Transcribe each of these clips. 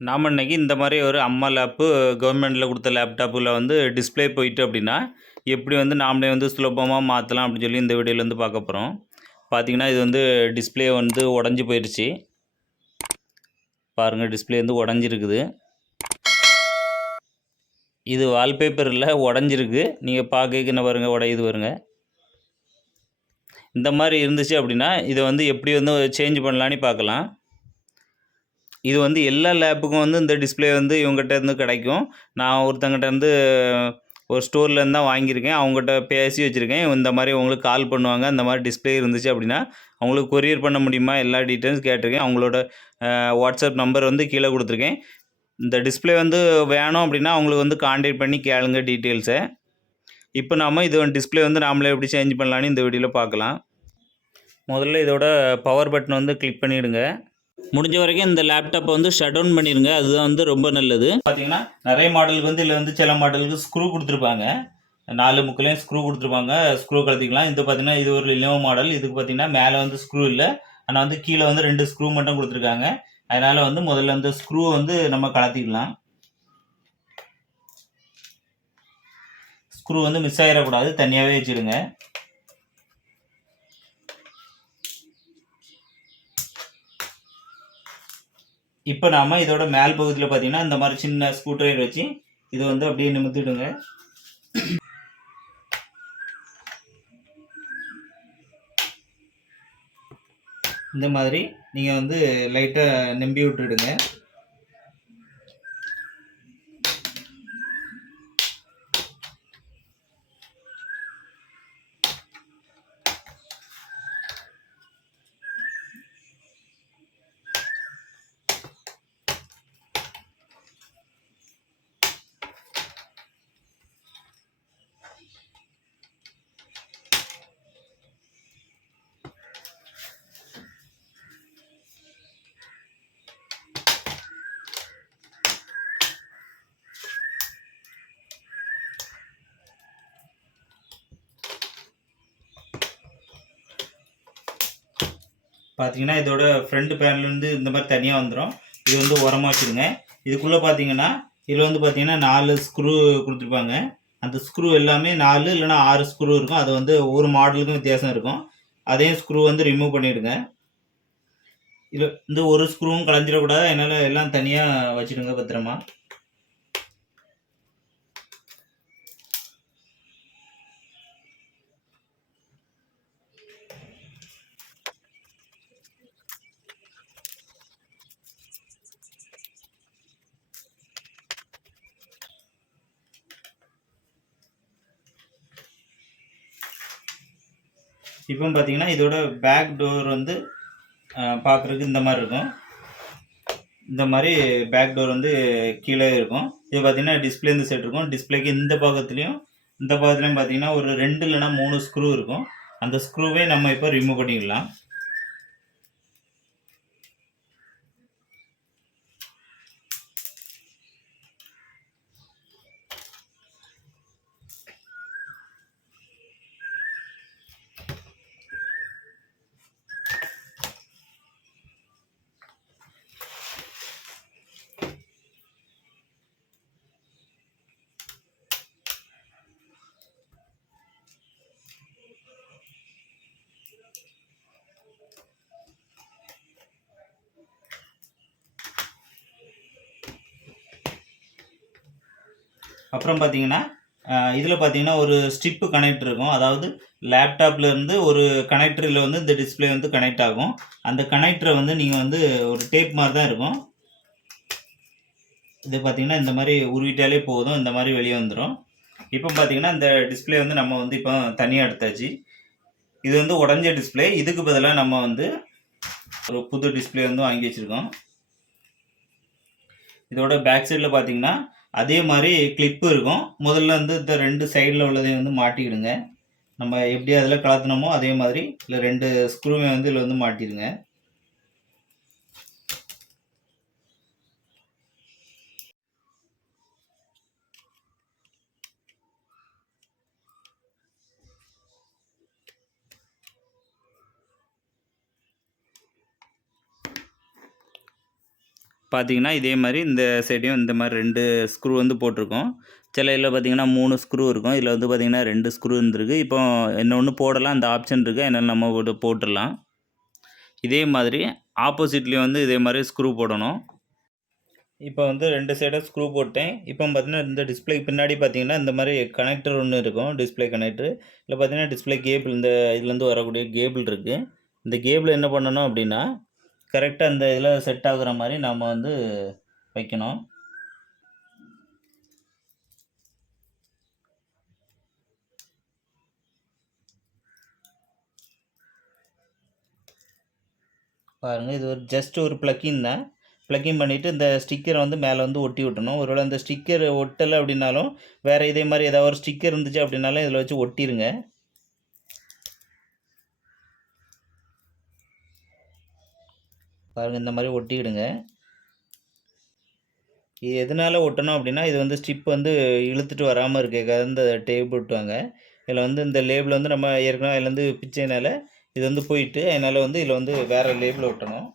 நாம இன்னைக்கு இந்த மாதிரி ஒரு அம்மா லேப்பு கவர்மெண்ட்டில் கொடுத்த லேப்டாப்பில் வந்து டிஸ்ப்ளே போயிட்டு அப்படின்னா எப்படி வந்து நாமளே வந்து சுலபமாக மாற்றலாம் அப்படின்னு சொல்லி இந்த வீடியோவில் வந்து பார்க்க போகிறோம். பார்த்தீங்கன்னா இது வந்து டிஸ்ப்ளே வந்து உடஞ்சி போயிடுச்சு. பாருங்கள், டிஸ்ப்ளே வந்து உடஞ்சிருக்குது. இது வால்பேப்பர் இல்லை, உடஞ்சிருக்கு. நீங்கள் பார்க்க பாருங்கள், உடையுது பாருங்க. இந்த மாதிரி இருந்துச்சு அப்படின்னா இதை வந்து எப்படி வந்து சேஞ்ச் பண்ணலான்னு பார்க்கலாம். இது வந்து எல்லா லேப்புக்கும் வந்து இந்த டிஸ்ப்ளே வந்து இவங்ககிட்ட இருந்து கிடைக்கும். நான் ஒருத்தங்கிட்ட இருந்து ஒரு ஸ்டோர்லேருந்து தான் வாங்கியிருக்கேன். அவங்ககிட்ட பேசி வச்சுருக்கேன். இந்த மாதிரி உங்களுக்கு கால் பண்ணுவாங்க. இந்த மாதிரி டிஸ்ப்ளே இருந்துச்சு அப்படின்னா அவங்களுக்கு கொரியர் பண்ண முடியுமா, எல்லா டீட்டெயில்ஸ் கேட்டிருக்கேன். அவங்களோட வாட்ஸ்அப் நம்பர் வந்து கீழே கொடுத்துருக்கேன். இந்த டிஸ்ப்ளே வந்து வேணும் அப்படின்னா அவங்களுக்கு வந்து கான்டாக்ட் பண்ணி கேளுங்க டீட்டெயில்ஸை. இப்போ நாம் இது டிஸ்ப்ளே வந்து நாமளே எப்படி சேஞ்ச் பண்ணலான்னு இந்த வீடியோவில் பார்க்கலாம். முதல்ல இதோட பவர் பட்டன் வந்து கிளிக் பண்ணிவிடுங்க. முடிஞ்ச வரைக்கும் இந்த லேப்டாப்பை வந்து ஷட் டவுன் பண்ணிடுங்க. அதுதான் வந்து ரொம்ப நல்லது. பார்த்தீங்கன்னா நிறைய மாடலுக்கு வந்து இதில் வந்து சில மாடலுக்கு ஸ்க்ரூ கொடுத்துருப்பாங்க. 4 முக்கிலையும் ஸ்க்ரூ கொடுத்துருப்பாங்க. ஸ்க்ரூ கழட்டிக்கலாம். இது பார்த்தீங்கன்னா இது ஒரு லினோ மாடல். இதுக்கு பார்த்தீங்கன்னா மேலே வந்து ஸ்க்ரூ இல்லை, ஆனால் வந்து கீழே வந்து 2 ஸ்க்ரூ மட்டும் கொடுத்துருக்காங்க. அதனால் வந்து முதல்ல அந்த ஸ்க்ரூ வந்து நம்ம கழட்டிக்கலாம். ஸ்க்ரூ வந்து மிஸ் ஆகிடக்கூடாது, தனியாகவே வச்சுடுங்க. இப்போ நாம் இதோட மேல் பகுதியில் பார்த்தீங்கன்னா இந்த மாதிரி சின்ன ஸ்க்ரூ ட்ரைவர் வச்சு இதை வந்து அப்படியே நிமித்திடுங்க. இந்த மாதிரி நீங்கள் வந்து லைட்டாக நம்பி விட்டுடுங்க. பார்த்தீங்கன்னா இதோட ஃப்ரண்ட் பேனல்லேருந்து இந்த மாதிரி தனியாக வந்துடும். இது வந்து உரமாக வச்சுருங்க. இதுக்குள்ளே பார்த்தீங்கன்னா இதில் வந்து பார்த்தீங்கன்னா 4 ஸ்க்ரூ கொடுத்துருப்பாங்க. அந்த ஸ்க்ரூ எல்லாமே 4 இல்லைனா 6 ஸ்க்ரூ இருக்கும். அது வந்து ஒரு மாடலுக்கும் வித்தியாசம் இருக்கும். அதையும் ஸ்க்ரூ வந்து ரிமூவ் பண்ணிவிடுங்க. இதில் இந்த ஒரு ஸ்க்ரூவும் கலைஞ்சிடக்கூடாது. அதனால் எல்லாம் தனியாக வச்சுடுங்க பத்திரமா. இப்போ பார்த்தீங்கன்னா இதோட பேக் டோர் வந்து பார்க்குறதுக்கு இந்த மாதிரி இருக்கும். இந்த மாதிரி பேக் டோர் வந்து கீழே இருக்கும். இது பார்த்தீங்கன்னா டிஸ்பிளே இந்த சைடு இருக்கும். டிஸ்பிளேக்கு இந்த பக்கத்துலேயும் பார்த்தீங்கன்னா ஒரு 2 இல்லைனா 3 ஸ்க்ரூ இருக்கும். அந்த ஸ்க்ரூவே நம்ம இப்போ ரிமூவ் பண்ணிடலாம். அப்புறம் பார்த்தீங்கன்னா இதில் பார்த்தீங்கன்னா ஒரு ஸ்ட்ரிப்பு கனெக்டர் இருக்கும். அதாவது லேப்டாப்பில் இருந்து ஒரு கனெக்டரில் வந்து இந்த டிஸ்பிளே வந்து கனெக்ட் ஆகும். அந்த கனெக்டரை வந்து நீங்கள் வந்து ஒரு டேப் மாதிரி தான் இருக்கும். இது பார்த்தீங்கன்னா இந்த மாதிரி உருவிட்டாலே போதும், இந்த மாதிரி வெளியே வந்துடும். இப்போ பார்த்தீங்கன்னா இந்த டிஸ்பிளே வந்து நம்ம வந்து இப்போ தனியாக எடுத்தாச்சு. இது வந்து உடஞ்ச டிஸ்பிளே. இதுக்கு பதிலாக நம்ம வந்து ஒரு புது டிஸ்பிளே வந்து வாங்கி வச்சுருக்கோம். இதோட பேக் சைடில் பார்த்தீங்கன்னா அதே மாதிரி கிளிப்பு இருக்கும். முதல்ல வந்து இந்த 2 சைடில் உள்ளதையும் வந்து மாட்டிக்கிடுங்க. நம்ம எப்படி அதில் கலத்தினோமோ அதே மாதிரி இல்லை 2 ஸ்க்ரூவை வந்து இதில் வந்து மாட்டிடுங்க. பார்த்தீங்கன்னா இதே மாதிரி இந்த சைடையும் இந்த மாதிரி 2 ஸ்க்ரூ வந்து போட்டிருக்கோம். சில இதில் பார்த்தீங்கன்னா 3 ஸ்க்ரூ இருக்கும். இதில் வந்து பார்த்தீங்கன்னா 2 ஸ்க்ரூ இருந்திருக்கு. இப்போ இன்னொன்று போடலாம், அந்த ஆப்ஷன் இருக்குது. அதனால் நம்ம போட்டுடலாம். இதே மாதிரி ஆப்போசிட்லேயும் வந்து இதே மாதிரி ஸ்க்ரூ போடணும். இப்போ வந்து 2 சைடும் ஸ்க்ரூ போட்டேன். இப்போ பார்த்தீங்கன்னா இந்த டிஸ்பிளேக்கு பின்னாடி பார்த்தீங்கன்னா இந்த மாதிரி கனெக்டர் ஒன்று இருக்கும், டிஸ்பிளே கனெக்டர். இதில் பார்த்தீங்கன்னா டிஸ்பிளே கேபிள், இந்த இதுலேருந்து வரக்கூடிய கேபிள் இருக்குது. இந்த கேபிள் என்ன பண்ணணும் அப்படின்னா கரெக்டாக இந்த இதில் செட் ஆகுற மாதிரி நாம் வந்து வைக்கணும். பாருங்கள், இது ஒரு ஜஸ்ட் ஒரு ப்ளக்கின் தான். ப்ளக்கின் பண்ணிவிட்டு இந்த ஸ்டிக்கரை வந்து மேலே வந்து ஒட்டி விட்டணும். ஒருவேளை இந்த ஸ்டிக்கர் ஒட்டலை அப்படின்னாலும் வேறு இதே மாதிரி ஏதாவது ஒரு ஸ்டிக்கர் இருந்துச்சு அப்படின்னாலும் இதில் வச்சு ஒட்டிடுங்க. பாருங்கள், இந்த மாதிரி ஒட்டிவிடுங்க. இது எதனால் ஒட்டணும் அப்படின்னா இது வந்து ஸ்டிப் வந்து இழுத்துட்டு வராமல் இருக்காது, இந்த டேப் ஒட்டுவாங்க. இதில் வந்து இந்த லேபிள் வந்து நம்ம ஏற்கனவே அதுலேருந்து பிச்சைனால இது வந்து போயிட்டு, அதனால் வந்து இதில் வந்து வேறு லேபிள் ஒட்டணும்.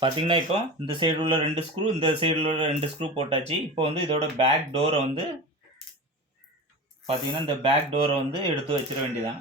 பார்த்தீங்கன்னா இப்போ இந்த சைடு உள்ள 2 ஸ்க்ரூ, இந்த சைடில் உள்ள 2 ஸ்க்ரூ போட்டாச்சு. இப்போ வந்து இதோட பேக் டோரை வந்து பார்த்தீங்கன்னா இந்த பேக் டோரை வந்து எடுத்து வச்சிட வேண்டியதான்.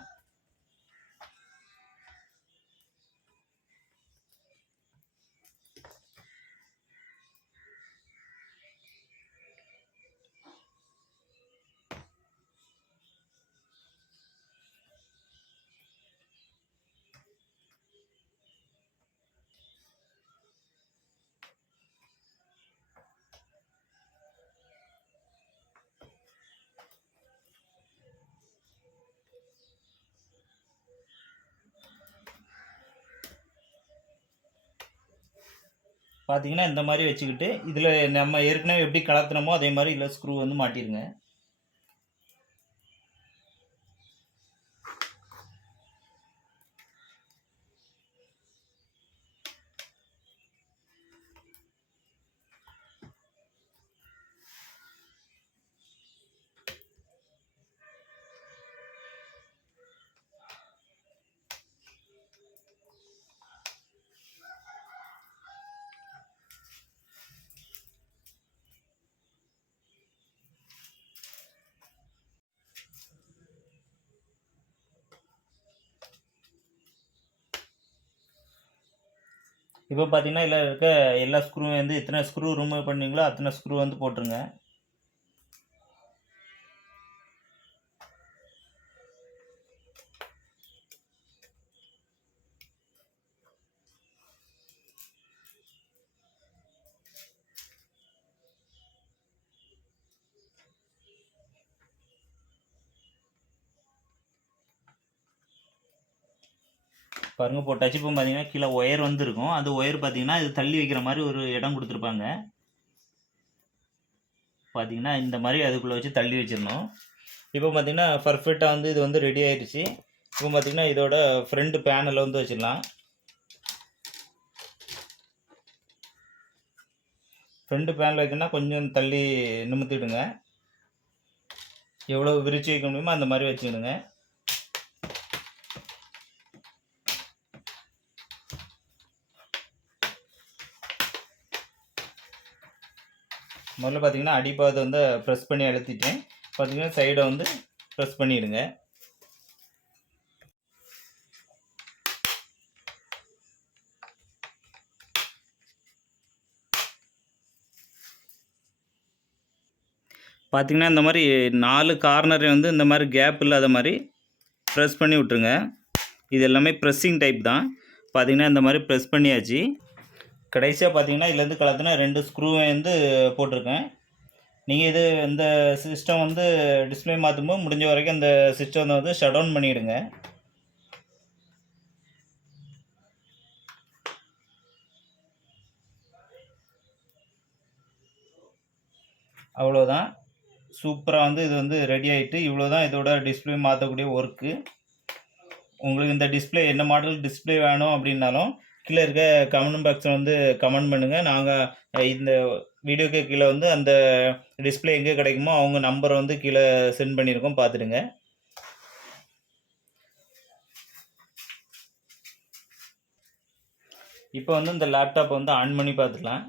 பார்த்தீங்கன்னா இந்த மாதிரி வச்சுக்கிட்டு இதில் நம்ம ஏற்கனவே எப்படி கலத்துனமோ அதே மாதிரி இதில் ஸ்க்ரூ வந்து மாட்டிடுங்க. இப்போ பார்த்தீங்கன்னா இதில் இருக்க எல்லா ஸ்க்ரூவும் வந்து எத்தனை ஸ்க்ரூ ரிமூவ் பண்ணீங்களோ அத்தனை ஸ்க்ரூ வந்து போட்டுருங்க. பாருங்கள், போட்டாச்சு. இப்போ பார்த்தீங்கன்னா கீழே ஒயர் வந்து இருக்கும். அந்த ஒயர் பார்த்தீங்கன்னா இது தள்ளி வைக்கிற மாதிரி ஒரு இடம் கொடுத்துருப்பாங்க. பார்த்தீங்கன்னா இந்த மாதிரி அதுக்குள்ளே வச்சு தள்ளி வச்சிடணும். இப்போ பார்த்தீங்கன்னா பர்ஃபெக்டாக வந்து இது வந்து ரெடி ஆயிடுச்சு. இப்போ பார்த்தீங்கன்னா இதோட ஃப்ரண்ட் பேனலை வந்து வச்சிடலாம். ஃப்ரண்ட் பேனல் வைக்கணும்னா கொஞ்சம் தள்ளி நிமித்திடுங்க. எவ்வளோ விரிச்சு வைக்க முடியுமோ அந்த மாதிரி வச்சுக்கிடுங்க. முதல்ல பார்த்தீங்கன்னா அடிப்பாகத்தை வந்து ப்ரெஸ் பண்ணி அழுத்திட்டேன். பார்த்தீங்கன்னா சைடை வந்து ப்ரெஸ் பண்ணிவிடுங்க. பார்த்தீங்கன்னா இந்த மாதிரி 4 கார்னரை வந்து இந்த மாதிரி கேப் இல்லாத மாதிரி ப்ரெஸ் பண்ணி விட்ருங்க. இது எல்லாமே ப்ரெஸ்ஸிங் டைப் தான். பார்த்தீங்கன்னா இந்த மாதிரி ப்ரெஸ் பண்ணியாச்சு. கடைசியாக பார்த்தீங்கன்னா இதுலேருந்து கலத்துனா 2 ஸ்க்ரூவை வந்து போட்டிருக்கேன். நீங்கள் இது இந்த சிஸ்டம் வந்து டிஸ்பிளே மாற்றும்போது முடிஞ்ச வரைக்கும் இந்த சிஸ்டம் வந்து ஷட் டவுன் பண்ணிவிடுங்க. அவ்வளோதான், சூப்பராக வந்து இது வந்து ரெடி ஆகிட்டு. இவ்வளோ தான் இதோட டிஸ்பிளே மாற்றக்கூடிய ஒர்க்கு. உங்களுக்கு இந்த டிஸ்பிளே என்ன மாடல் டிஸ்பிளே வேணும் அப்படின்னாலும் கீழே இருக்க கமெண்ட் பாக்ஸில் வந்து கமெண்ட் பண்ணுங்கள். நாங்கள் இந்த வீடியோக்கு கீழே வந்து அந்த டிஸ்பிளே எங்கே கிடைக்குமோ அவங்க நம்பரை வந்து கீழே சென்ட் பண்ணியிருக்கோம், பார்த்துடுங்க. இப்போ வந்து இந்த லேப்டாப்பை வந்து ஆன் பண்ணி பார்த்துக்கலாம்.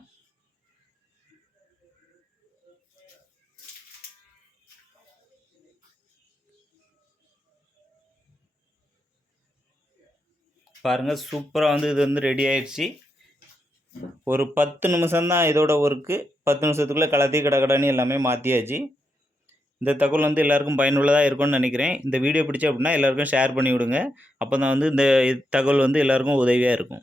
பாருங்கள், சூப்பராக வந்து இது வந்து ரெடி ஆயிடுச்சு. ஒரு 10 நிமிஷம் தான் இதோட ஒர்க்கு. 10 நிமிஷத்துக்குள்ளே கலத்தி கடகடன்னு எல்லாமே மாற்றியாச்சு. இந்த தகவல் வந்து எல்லாருக்கும் பயனுள்ளதாக இருக்கும்னு நினைக்கிறேன். இந்த வீடியோ பிடிச்சி அப்படின்னா எல்லாருக்கும் ஷேர் பண்ணி விடுங்க. அப்போ தான் வந்து இந்த தகவல் வந்து எல்லாருக்கும் உதவியாக இருக்கும்.